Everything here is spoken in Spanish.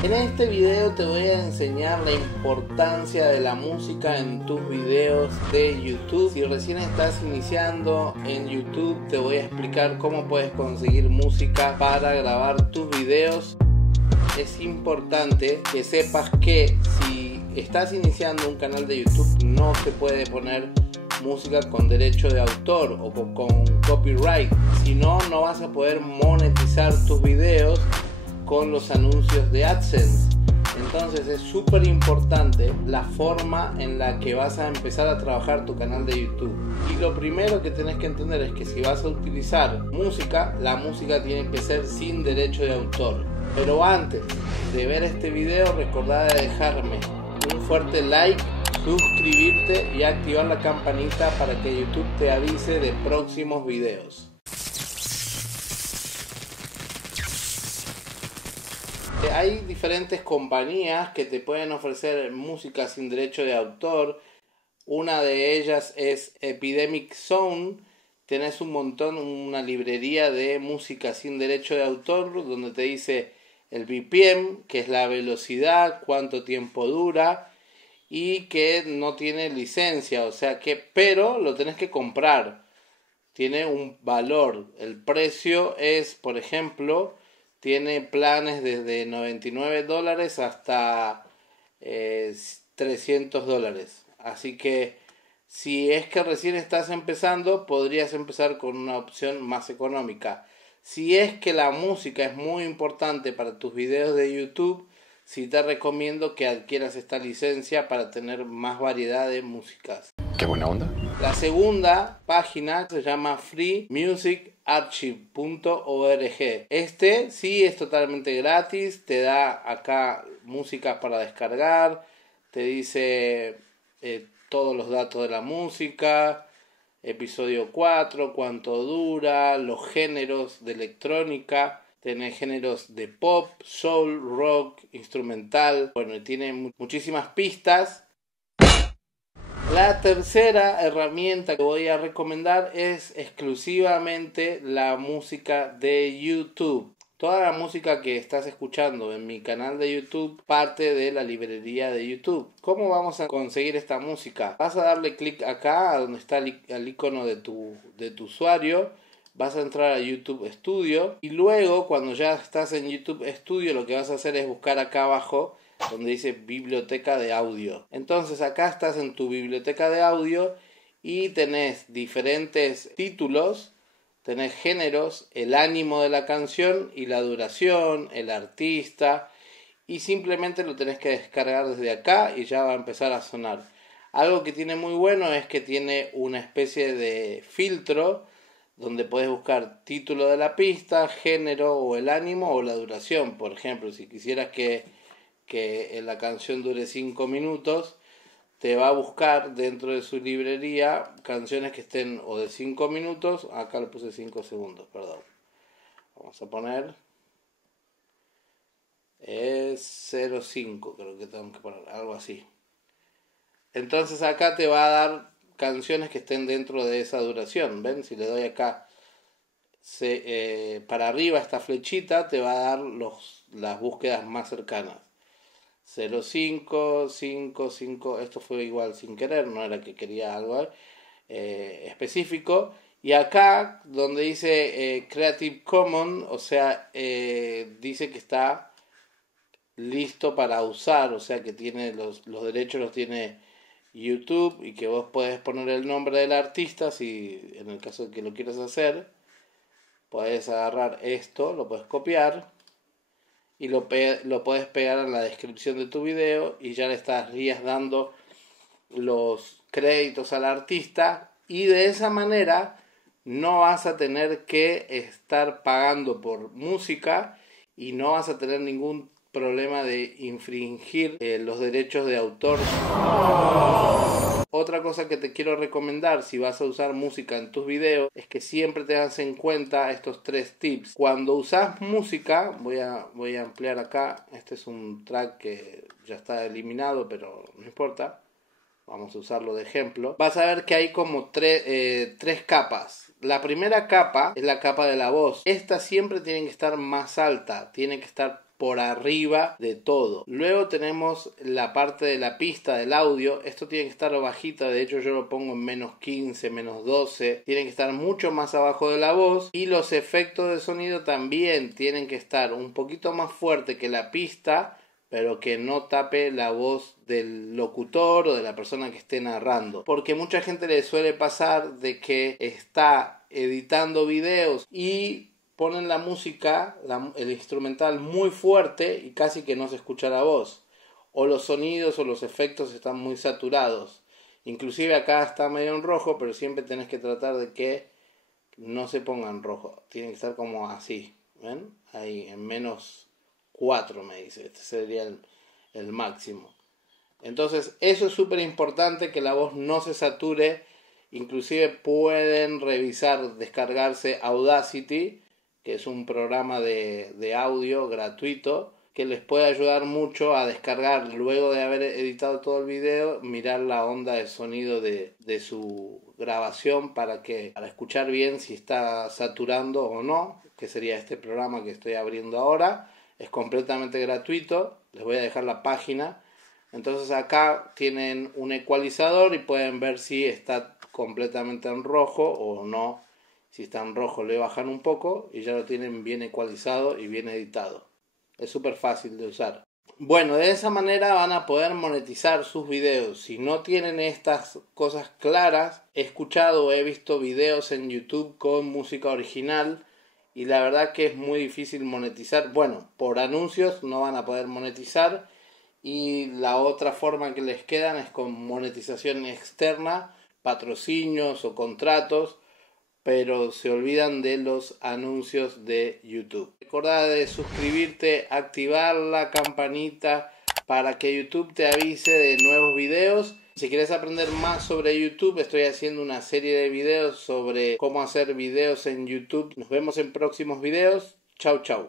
En este video te voy a enseñar la importancia de la música en tus videos de YouTube. Si recién estás iniciando en YouTube, te voy a explicar cómo puedes conseguir música para grabar tus videos. Es importante que sepas que si estás iniciando un canal de YouTube, no se puede poner música con derecho de autor o con copyright, si no, no vas a poder monetizar tus videos con los anuncios de AdSense. Entonces es súper importante la forma en la que vas a empezar a trabajar tu canal de YouTube. Y lo primero que tenés que entender es que si vas a utilizar música, la música tiene que ser sin derecho de autor. Pero antes de ver este video, recordá de dejarme un fuerte like, suscribirte y activar la campanita para que YouTube te avise de próximos videos. Hay diferentes compañías que te pueden ofrecer música sin derecho de autor. Una de ellas es Epidemic Sound. Tenés un montón, una librería de música sin derecho de autor donde te dice el BPM, que es la velocidad, cuánto tiempo dura y que no tiene licencia, o sea que, pero lo tenés que comprar. Tiene un valor. El precio es, por ejemplo, tiene planes desde $99 hasta $300. Así que si es que recién estás empezando, podrías empezar con una opción más económica. Si es que la música es muy importante para tus videos de YouTube, sí te recomiendo que adquieras esta licencia para tener más variedad de músicas. ¡Qué buena onda! La segunda página se llama freemusicarchive.org. Este sí es totalmente gratis, te da acá música para descargar, te dice todos los datos de la música, episodio 4, cuánto dura, los géneros de electrónica, tiene géneros de pop, soul, rock, instrumental, bueno, y tiene muchísimas pistas. La tercera herramienta que voy a recomendar es exclusivamente la música de YouTube. Toda la música que estás escuchando en mi canal de YouTube parte de la librería de YouTube. ¿Cómo vamos a conseguir esta música? Vas a darle clic acá donde está el icono de tu usuario. Vas a entrar a YouTube Studio y luego cuando ya estás en YouTube Studio lo que vas a hacer es buscar acá abajo donde dice biblioteca de audio. Entonces acá estás en tu biblioteca de audio y tenés diferentes títulos, tenés géneros, el ánimo de la canción y la duración, el artista, y simplemente lo tenés que descargar desde acá y ya va a empezar a sonar. Algo que tiene muy bueno es que tiene una especie de filtro donde puedes buscar título de la pista, género o el ánimo o la duración. Por ejemplo, si quisieras que la canción dure 5 minutos, te va a buscar dentro de su librería canciones que estén o de 5 minutos, acá le puse 5 segundos, perdón. Vamos a poner 0.5, creo que tengo que poner, algo así. Entonces acá te va a dar canciones que estén dentro de esa duración. ¿Ven? Si le doy acá para arriba esta flechita, te va a dar las búsquedas más cercanas. 0.5, 5, 5, esto fue igual sin querer, no era que quería algo específico. Y acá donde dice Creative Commons, o sea, dice que está listo para usar, o sea que tiene los derechos los tiene YouTube y que vos podés poner el nombre del artista, si en el caso de que lo quieras hacer, podés agarrar esto, lo podés copiar y lo podés pegar en la descripción de tu video y ya le estarías dando los créditos al artista y de esa manera no vas a tener que estar pagando por música y no vas a tener ningún problema de infringir los derechos de autor. Otra cosa que te quiero recomendar si vas a usar música en tus videos es que siempre tengas en cuenta estos 3 tips. Cuando usas música, voy a ampliar acá, este es un track que ya está eliminado pero no importa, vamos a usarlo de ejemplo. Vas a ver que hay como tres capas. La primera capa es la capa de la voz. Esta siempre tiene que estar más alta, tiene que estar por arriba de todo. Luego tenemos la parte de la pista del audio. Esto tiene que estar bajita, de hecho yo lo pongo en -15, -12. Tiene que estar mucho más abajo de la voz. Y los efectos de sonido también tienen que estar un poquito más fuerte que la pista, pero que no tape la voz del locutor o de la persona que esté narrando. Porque mucha gente le suele pasar de que está editando videos y ponen la música, el instrumental muy fuerte y casi que no se escucha la voz. O los sonidos o los efectos están muy saturados. Inclusive acá está medio en rojo, pero siempre tenés que tratar de que no se ponga en rojo. Tiene que estar como así, ¿ven? Ahí, en -4 me dice. Este sería el máximo. Entonces eso es súper importante, que la voz no se sature. Inclusive pueden revisar, descargarse Audacity, que es un programa de audio gratuito que les puede ayudar mucho a descargar, luego de haber editado todo el video, mirar la onda de sonido de su grabación para escuchar bien si está saturando o no, que sería este programa que estoy abriendo ahora. Es completamente gratuito, les voy a dejar la página. Entonces acá tienen un ecualizador y pueden ver si está completamente en rojo o no. Si está en rojo le bajan un poco y ya lo tienen bien ecualizado y bien editado. Es súper fácil de usar. Bueno, de esa manera van a poder monetizar sus videos. Si no tienen estas cosas claras, he escuchado o he visto videos en YouTube con música original y la verdad que es muy difícil monetizar. Bueno, por anuncios no van a poder monetizar y la otra forma que les quedan es con monetización externa, patrocinios o contratos, pero se olvidan de los anuncios de YouTube. Recordá de suscribirte, activar la campanita para que YouTube te avise de nuevos videos. Si quieres aprender más sobre YouTube, estoy haciendo una serie de videos sobre cómo hacer videos en YouTube. Nos vemos en próximos videos. Chau, chau.